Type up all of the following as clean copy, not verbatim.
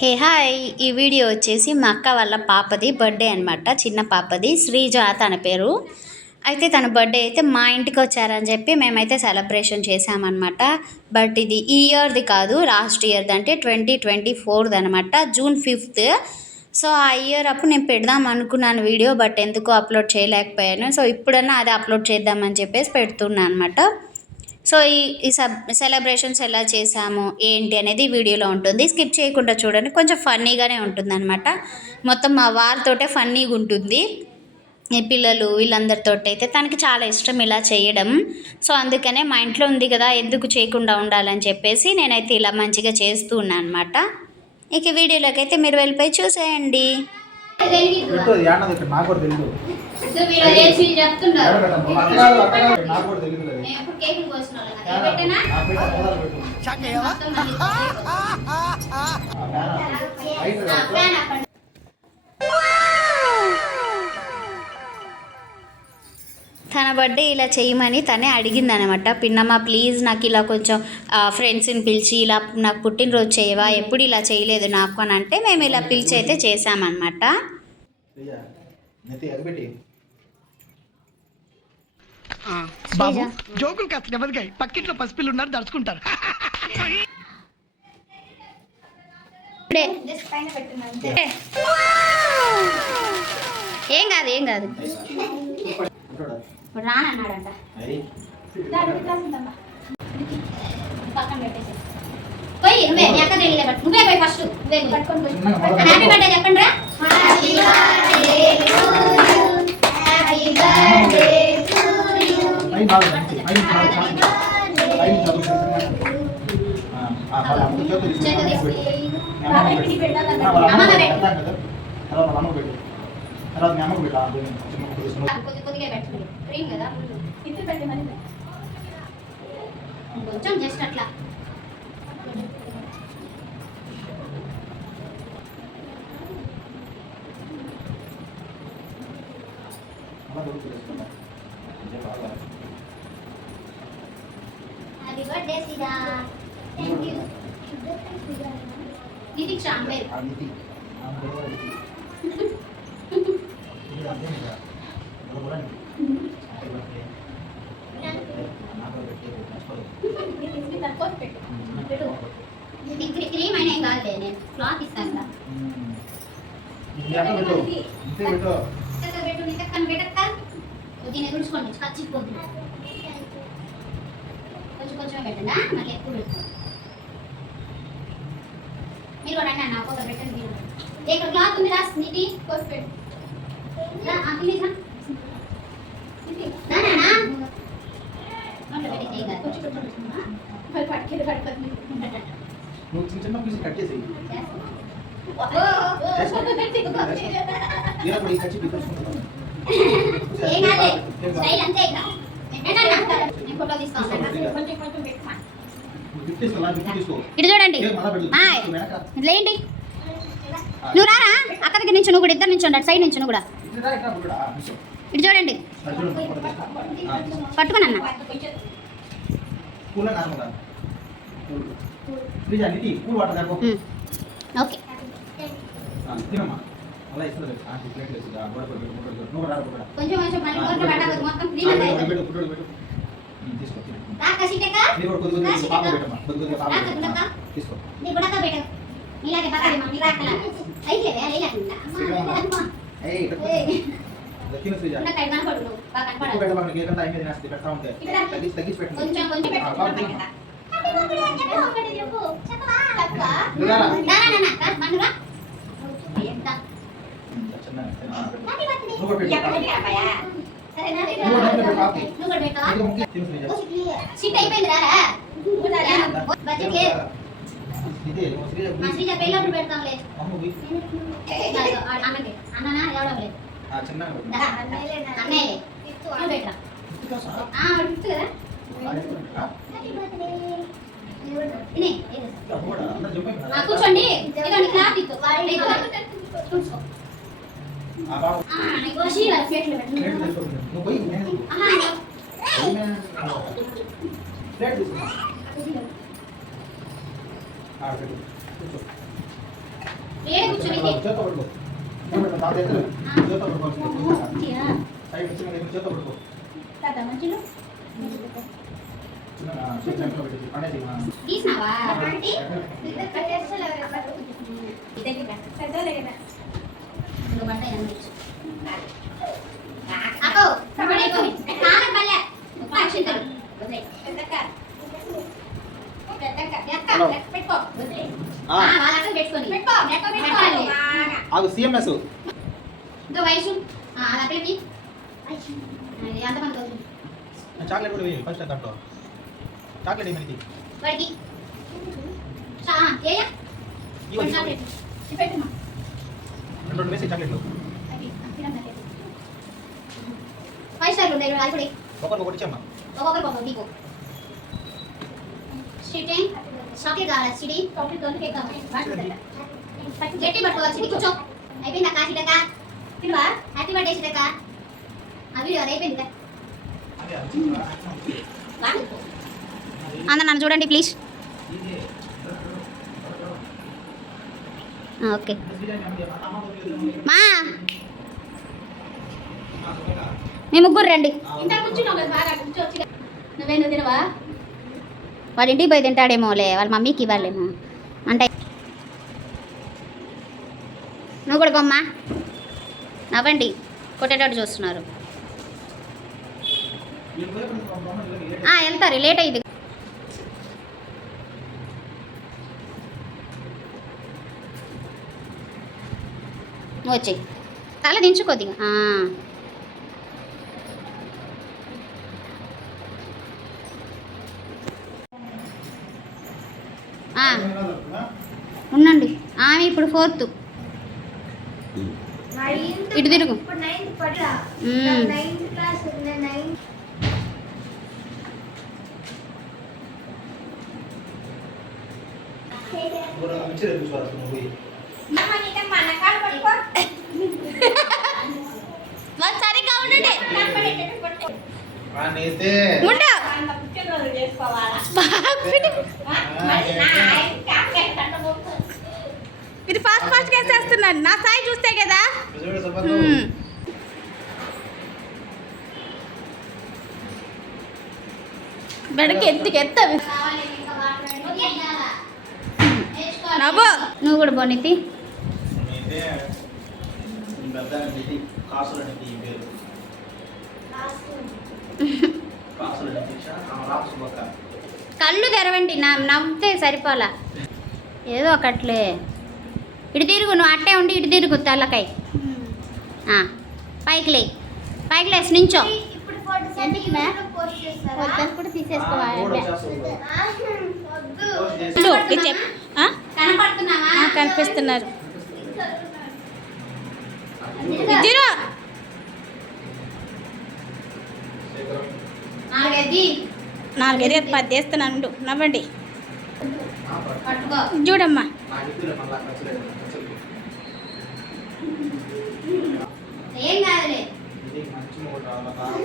Hey hi! ఈ video వచ్చేసి మా అక్క వాళ్ళ పాపది బర్త్‌డే అనమాట. చిన్న పాపది శ్రీజ తన పేరు. అయితే తన బర్త్‌డే అయితే మా ఇంటికి వచ్చారని చెప్పి మేమైతే సెలబ్రేషన్ చేశామన్నమాట. బట్ ఇది ఈ ఇయర్‌ది కాదు, లాస్ట్ ఇయర్‌ది, అంటే 2024 అనమాట. June fifth. సో ఆ ఇయర్ అప్పుడు నేను పెడదాం అనుకున్నాను వీడియో, బట్ ఎందుకో అప్లోడ్ చేయలేకపోయాను. సో ఇప్పుడన్నా అది అప్లోడ్ చేద్దామని చెప్పేసి పెడుతున్నా అనమాట. సో ఈ సెలబ్రేషన్స్ ఎలా చేసాము ఏంటి అనేది వీడియోలో ఉంటుంది. స్కిప్ చేయకుండా చూడండి, కొంచెం ఫన్నీగానే ఉంటుందన్నమాట. మొత్తం మా వారితోటే ఫన్నీగా ఉంటుంది. ఈ పిల్లలు వీళ్ళందరితో అయితే తనకి చాలా ఇష్టం ఇలా చేయడం. సో అందుకనే మా ఇంట్లో ఉంది కదా, ఎందుకు చేయకుండా ఉండాలని చెప్పేసి నేనైతే ఇలా మంచిగా చేస్తూ ఉన్నాను అనమాట. ఇక వీడియోలోకి అయితే మీరు వెళ్ళిపోయి చూసేయండి. తన బర్త్డే ఇలా చేయమని తనే అడిగిందనమాట. పిన్నమ్మ ప్లీజ్ నాకు ఇలా కొంచెం ఫ్రెండ్స్ని పిలిచి ఇలా నాకు పుట్టినరోజు చేయవా, ఎప్పుడు ఇలా చేయలేదు నాకు అని అంటే మేము ఇలా పిలిచి అయితే చేసామన్నమాట. జోకులు కాస్త నెమ్మదిగా, పక్కింట్లో పసిపిల్లు ఉన్నారు దడుచుకుంటారు. ఏం కాదు ఏం కాదు, రానన్నాడంట. పక్కన పెట్టేసి పోయి నువ్వే నీ అక్క తెలియదే, బట్ నువ్వే పోయి ఫస్ట్ నువ్వే పట్టుకొని హ్యాపీ బర్త్డే చెప్పండి రా. Happy birthday to you, happy birthday to you, కొద్దిగా పెట్టండి క్రీమ్ కదా, తిప్పి పెట్టమని కొంచెం జస్ట్ అట్లా. హ్యాపీ బర్త్డే సీదా. Thank you. Nitiksha Amber. Cream అయినా ఏం కాదులే, నేను క్లాత్ ఇస్తాను కదా. ఎదుర్చుకోండి ఖర్చిపోద్దు, కొంచెం కొంచెం పెట్టండి, మళ్ళీ ఎక్కువ పెడతాను. మీరు కూడా అన్న ఒక్కొక్క పెట్టండి. మీరు ఇక్కడ క్లాత్ ఉంది, రాసి నీటి కోసి పెట్టు. చిన్న పీస్ కట్ చేసి ఇటు చూడండి, ఏంటి నువ్వు రారా అక్క దగ్గర నుంచి, నువ్వు కూడా ఇద్దరు నుంచి ఉండ సైడ్ నుంచి, నువ్వు కూడా ఇటు చూడండి, పట్టుకుని అన్న. ఓకే కొంచెం మొత్తం సీట్ అయిపోయింది రారా, బడ్జెట్ లేదు. శ్రీజ పెళ్ళప్పుడు పెడతాంలే, అన్నకి అన్ననా ఎవడో లేదు అన్నయ్యలే పెట్టరా కూర్చోండి. క్లాత్ ఇస్తూ చూసుకో. వేరే కూర్చొని చేత పడుకో తాత ఎదురు చేత పడుకో సైడ్ చేత పడుకో తాత మంచిలో చిన్న పెట్టి పడేది తీసినావా ఆంటీ ఇద్దరు కట్టేస్తలే నువ్వు బట్ట అక్కో పడేకో కాల పల్లె అక్షింతలు పెద్దక్క పెట్టుకో వాళ్ళకి పెట్టుకొని పెట్టాలి ఆగు సిఎంఎస్ ఇంకా వయసు అక్కడికి ఎంతమంది అవుతుంది చాక్లెట్ కూడా వేయి ఫస్ట్ దాంట్లో చాక్లెట్ ఏమైంది వాడికి ఏయా చాక్లెట్ పెట్టమ్మా రెండు వేసి చాక్లెట్లు 5 స్టార్లు ఉన్నాయి అది కూడా ఒకరికి ఇచ్చమ్మా ఒక్కొక్కరికి మీకు స్ట్రీటింగ్ చాక్లెట్ కావాలా సిడి చాక్లెట్ తోని కేక్ కావాలి గట్టి పట్టుకోవాలి సిడి కూర్చో అయిపోయిందా కాశీటక తిరువా హ్యాపీ బర్త్డే సిటక అవి అది అయిపోయింది అందరు నన్ను చూడండి ప్లీజ్ ఓకే మా మీ ముగ్గురు రండి నువ్వేను తినవా వాళ్ళ ఇంటికి పోయి తింటాడేమోలే వాళ్ళ మమ్మీకి ఇవ్వాలేమో అంటే నువ్వు కూడా బొమ్మ నవ్వండి కొట్టేటట్టు చూస్తున్నారు వెళ్తారు లేట్ అయింది నువ్వు వచ్చేయి తల దించు కొద్దిగా ఉండండి ఆమె ఇప్పుడు 4th ఇటు తిరుగు సరిగ్గా ఉండండి ఇది ఫాస్ట్ ఫాస్ట్గా వేసేస్తున్నాను నా స్థాయి చూస్తే కదా బెడకి ఎత్తవి నవ్వు నువ్వు కూడా బోనితి కళ్ళు తెరవండి నవ్వుతే సరిపోలా ఏదో ఒకట్లే ఇటు తిరుగు నువ్వు అట్టే ఉండి ఇటు తిరుగు తలకాయ పైకి లేసి నించో కూడా తీసేసుకోవాలి కనిపిస్తున్నారు 4 10 చేస్తున్నాను నవ్వండి చూడమ్మా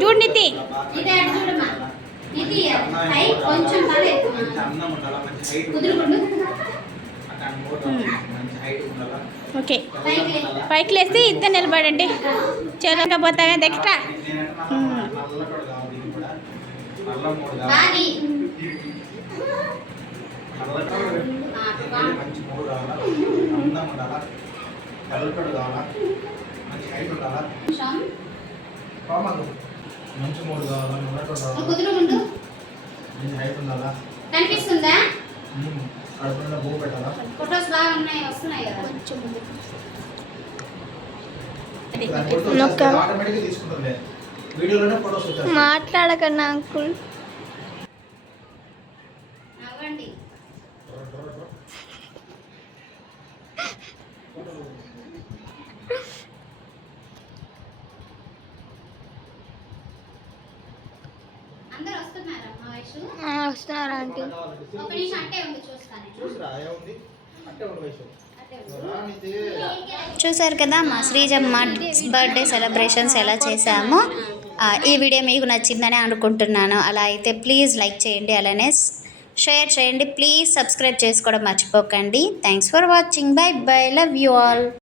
చూడు నితి ఓకే పైకి లేసి ఇద్దరు నిలబడండి చేయలేకపోతావే దగ్గర కనిపిస్తుందా ఫొటోస్ బాగా ఉన్నాయి వస్తున్నాయి కదా మాట్లాడకన్నా అంకుల్ నవ్వండి అందరూ వస్తున్నారా మా వయసు వస్తున్నారా ఆంటీ ఒక నిమిషం అంటే ఉంది చూస్తాను చూసారు కదా మా శ్రీజమ్మ బర్త్డే సెలబ్రేషన్స్ ఎలా చేసామో ఈ వీడియో మీకు నచ్చిందని అనుకుంటున్నాను. అలా అయితే ప్లీజ్ లైక్ చేయండి, అలానే షేర్ చేయండి. ప్లీజ్ సబ్స్క్రైబ్ చేసుకోవడం మర్చిపోకండి. Thanks for watching. By by. Love you all.